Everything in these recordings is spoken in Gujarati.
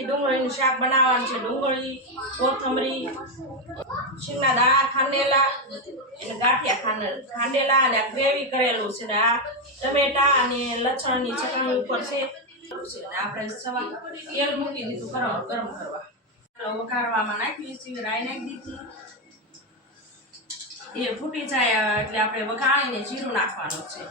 આખી ડુંગળીનું શાક બનાવવાનું છે। ડુંગળી, કોથમરી, શીંગના દાણા ખાંડેલા એટલે ગાંઠિયા ખાંડેલા અને ગ્રેવી કરેલું છે। આ ટમેટા અને લસણની ચટણી ઉપર છે। આપણે સવા તેલ મૂકી દીધું ગરમ કરવા। વઘારવામાં નાખી છે, રાઈ નાખી દીધી। એ ફૂટી જાય એટલે આપણે વઘારીને જીરું નાખવાનું છે।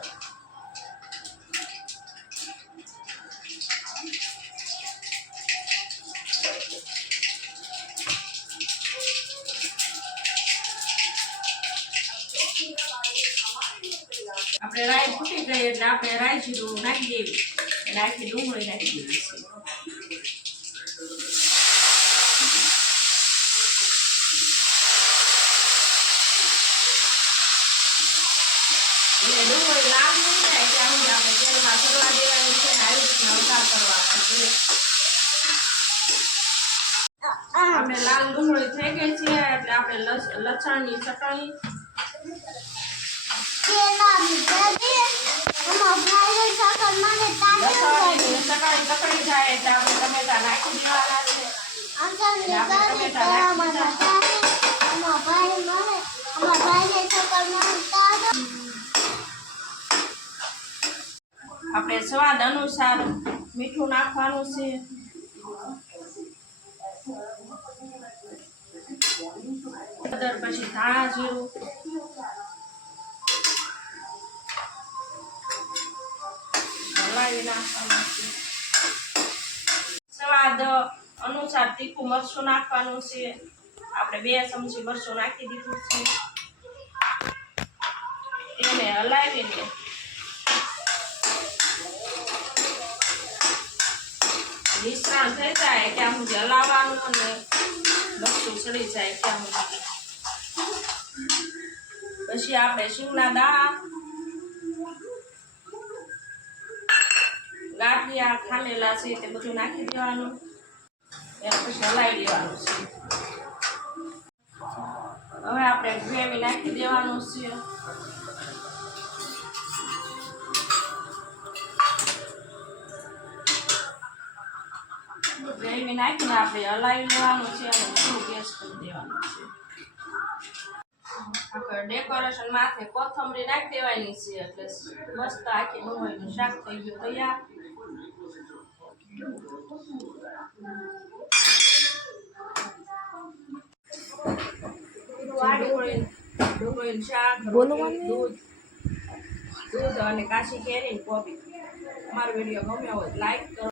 આપણે રાઈ ફૂટી ગઈ એટલે આપણે રાઈ જીરું નાખી દેવી અને આખી ડુંગળી નાખી દેવી છે। ડુંગળી લાલ થઈ જાય ત્યાં સુધી આપણે તેલમાં ચડવા દેવાની છે અને આવી રીતના વઘાર કરવાનો છે। આપણે લાલ ડુંગળી થઈ ગઈ છે એટલે આપણે લસણની ચટણી કકડી જાય એટલે આપણે ટમેટા નાખી દેવાના છે। આપણે સ્વાદ અનુસાર મીઠું નાખવાનું છે। પછી ધાણા જીરું, હલાવી નાખવાનું છે। સ્વાદ અનુસાર તીખું મરચું નાખવાનું છે। આપણે 2 ચમચી મરચું નાખી દીધું છે। એને હલાવીને મિશ્રણ થઈ જાય ત્યાં સુધી હલાવવાનું અને મરચું ચડી જાય ત્યાં સુધી પછી આપણે શીંગના દાણા, ગાંઠિયા ખાંડેલા છે તે બધું નાખી દેવાનું અને પછી હલાવી દેવાનું છે। હવે આપણે ગ્રેવી નાખી દેવાનું છે। ગ્રેવી નાખીને આપણે હલાવી લેવાનું છે અને થોડું ગેસ કરી દેવાનું છે। આપણે ડેકોરેશન માથે કોથમરી નાખી દેવાની છે એટલે મસ્ત આખી ડુંગળીનું શાક થઈ ગયું તૈયાર। ડુંગળીનું શાક, દૂધ અને કાચી કેરી કોફી। અમારો વિડીયો ગમ્યો હોય લાઈક કરો।